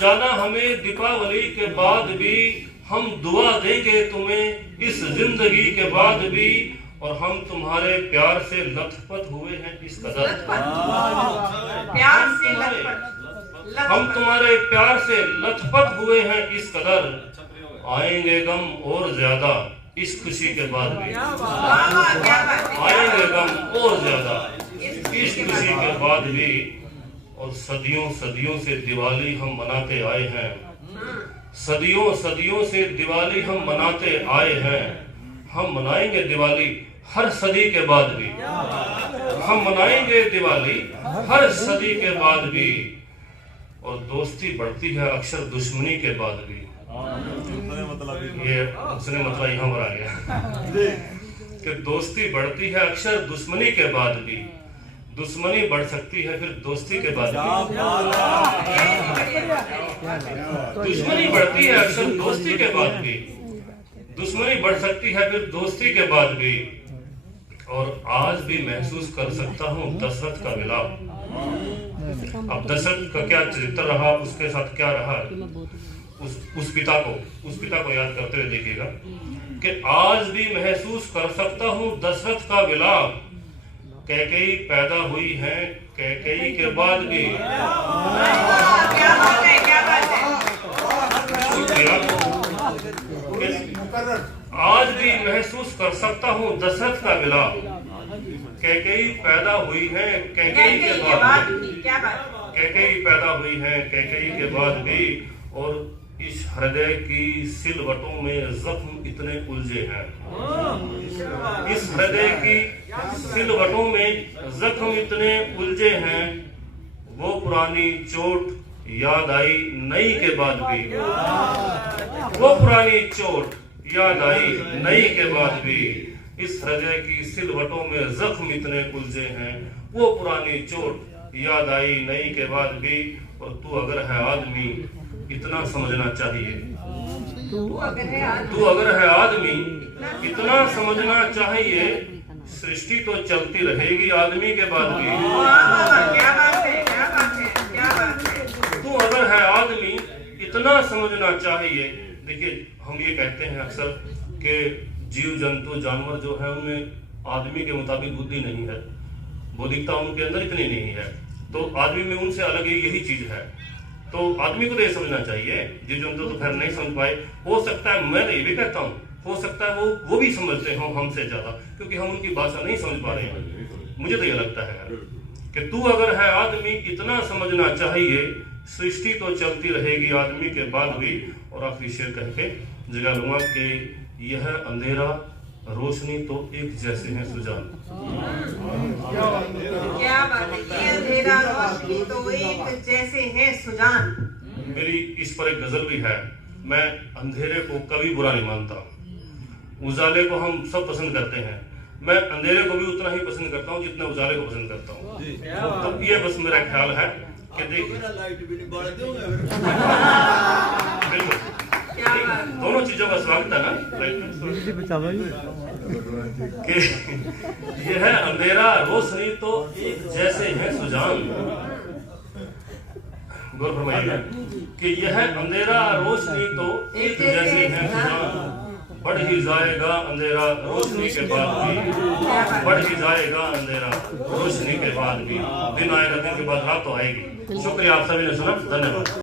जाना हमें दीपावली के बाद भी, हम दुआ देंगे तुम्हें इस जिंदगी के बाद भी, और हम तुम्हारे प्यार से लथपथ हुए हैं इस कदर। प्यार से लथपथ, हम तुम्हारे प्यार से लथपथ हुए हैं इस कदर, आएंगे गम और ज्यादा इस खुशी के बाद भी, आएंगे गम और ज्यादा इस खुशी के बाद भी। और सदियों सदियों से दिवाली हम मनाते आए हैं, सदियों सदियों से दिवाली हम मनाते आए हैं। हम मनाएंगे दिवाली हर सदी के बाद भी, हम मनाएंगे दिवाली हर सदी के बाद भी। और दोस्ती बढ़ती है अक्सर दुश्मनी के बाद भी। ये उसने मतलब यहाँ पर आ गया कि दोस्ती बढ़ती है अक्सर दुश्मनी के बाद भी, दुश्मनी बढ़ सकती है फिर दोस्ती के बाद भी। दुश्मनी बढ़ती है अक्सर दोस्ती के बाद भी, दुश्मनी बढ़ सकती है फिर दोस्ती के बाद भी। और आज भी महसूस कर सकता हूँ दशरथ का मिलाप। अब दशरथ का क्या चरित्र रहा, उसके साथ क्या रहा, उस पिता को याद करते हुए देखिएगा कि आज भी महसूस कर सकता हूँ दशरथ का विलाप। कैकेयी पैदा हुई है कैकेयी के बाद भी, आज भी महसूस कर सकता हूँ दशरथ का विलाप। कैकेयी पैदा हुई है कैकेयी के बाद भी, कैकेयी पैदा हुई है कैकेयी के बाद भी। और इस हृदय की सिलवटों में जख्म इतने उलझे हैं, इस हृदय की सिलवटों में जख्म इतने उलझे हैं। वो पुरानी चोट याद आई नई के बाद भी, वो पुरानी चोट याद आई नई के बाद भी। इस हृदय की सिलवटों में जख्म इतने उलझे हैं, वो पुरानी चोट याद आई नई के बाद भी। और तू अगर है आदमी इतना समझना चाहिए, तू अगर है आदमी इतना समझना चाहिए, सृष्टि तो चलती रहेगी आदमी के बाद भी। तू अगर है आदमी इतना समझना चाहिए। देखिए हम ये कहते हैं अक्सर कि जीव जंतु जानवर जो है उनमें आदमी के मुताबिक बुद्धि नहीं है, बौद्धिकता उनके अंदर इतनी नहीं है, तो आदमी में उनसे अलग यही चीज है। तो आदमी को तो ये समझना चाहिए, जीव जंतु तो खैर नहीं समझ पाए। हो सकता है, मैं ये भी कहता हूँ, हो सकता है वो भी समझते हो हमसे ज्यादा, क्योंकि हम उनकी भाषा नहीं समझ पा रहे हैं। मुझे तो ये लगता है यार कि तू अगर है आदमी इतना समझना चाहिए, सृष्टि तो चलती रहेगी आदमी के बाद भी। और आखिरी शेर कह के जगा लूंगा कि यह अंधेरा रोशनी तो एक जैसे हैं सुजान। क्या बात है, ये अंधेरा रोशनी तो एक जैसे हैं सुजान। मेरी इस पर एक गजल भी है। मैं अंधेरे को कभी बुरा नहीं मानता, उजाले को हम सब पसंद करते हैं, मैं अंधेरे को भी उतना ही पसंद करता हूँ जितना उजाले को पसंद करता हूँ। तो ये बस मेरा ख्याल है कि देखिए दोनों चीजों का स्वागत है ना, कि यह है अंधेरा रोशनी तो एक जैसे है सुजान। गौर फरमाइएगा कि यह अंधेरा रोशनी तो एक जैसे है सुजान। बढ़ ही जाएगा अंधेरा रोशनी के बाद भी, बढ़ ही जाएगा अंधेरा रोशनी के बाद भी। दिन आएगा, दिन के बाद रात तो आएगी। शुक्रिया आप सभी ने सुना, धन्यवाद।